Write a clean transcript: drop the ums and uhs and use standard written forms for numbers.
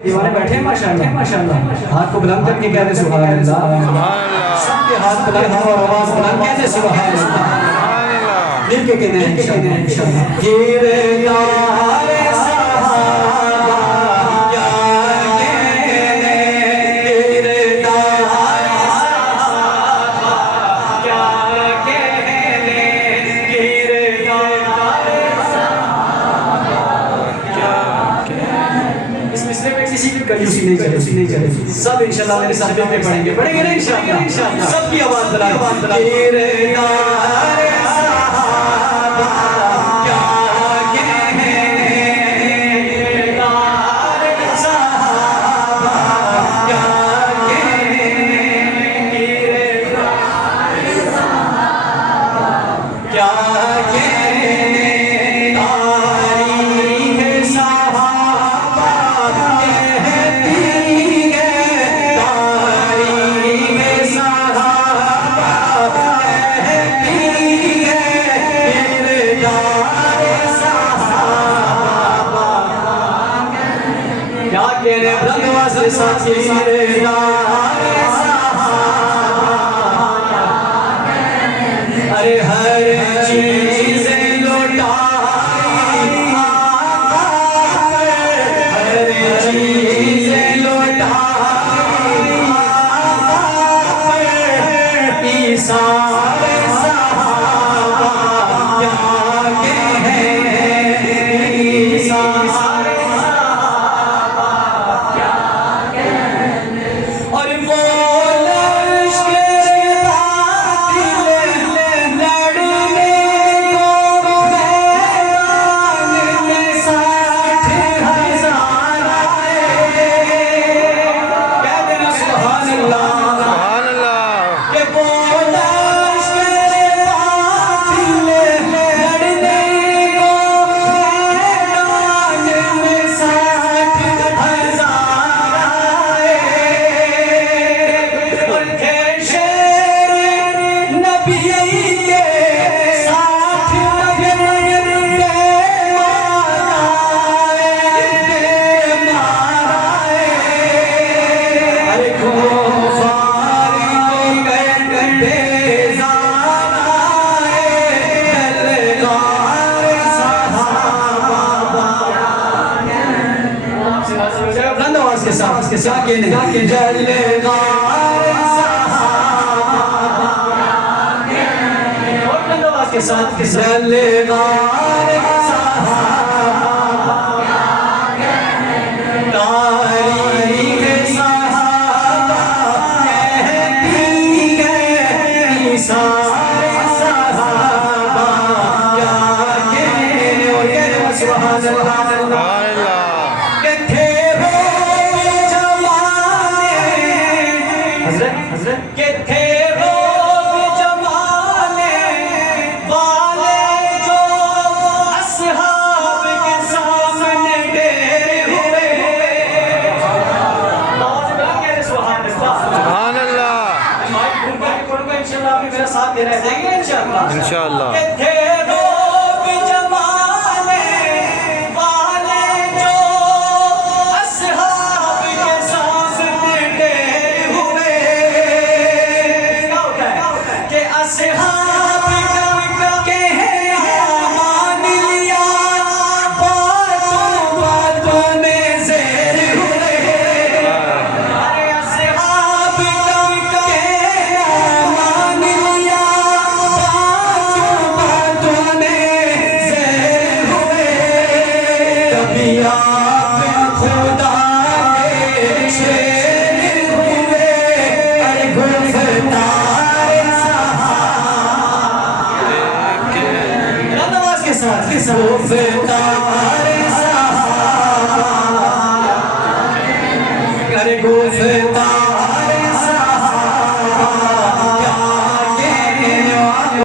दीवाने बैठे हैं माशाल्लाह माशाल्लाह। हाथ को बुलंद करके कहते सुभान अल्लाह। सबके हाथ बुलंद हो और आवाज बुलंद कहते सुभान अल्लाह। मिलके कहते हैं इंशाल्लाह। गिरदार सहाबा क्या कहने, गिरदार सहाबा क्या कहने, गिरदार सहाबा क्या कहने। इस मिसरे में किसी की कंजूसी नहीं चलेगी। सब इंशाल्लाह मेरे साथ में पढ़ेंगे ना इंशाल्लाह। सबकी आवाज बुलंद। गिरदार सहाबा क्या कहने, गिरदार सहाबा क्या कहने, गिरदार सहाबा क्या कहने। तारीख सहाबा कहती है, तारीख सहाबा कहती है, गिरदार सहाबा क्या कहने। बुलंद आवाज से साथी, गिरदार सहाबा अरे हर चीज लौटाई आका, हर चीज लौटाई आका, ईसार सहाबा क्या कहने, ईसार सहाबा क्या कहने। और वो लश्कर बातिल लड़ने को मैदान में 60,000 आए। कह देना सुभान अल्लाह। कि वो लश्कर बातिल लड़ने को मैदान में 60,000 आए। और थे शेर नबी के 60 नगर माराए। अरे खूंखार को बेजान आए, दलदार सहाबा बुलंद आवाज के साथ क्या कहने, जलदार सहाबा और बुलंद आवाज के साथ जलदार सहाबा तारीख सहाबा कहती है, ईसार सहाबा क्या कहने। और कहने सुभान अल्लाह। कि थे वो जमाने, हज़रत के थे वो जमाने वाले जो असहाब के सामने ढेर हुए। सुभान अल्लाह। इंशाल्लाह आप मेरा साथ दे रहे हैं इंशाल्लाह। इंशाल्लाह।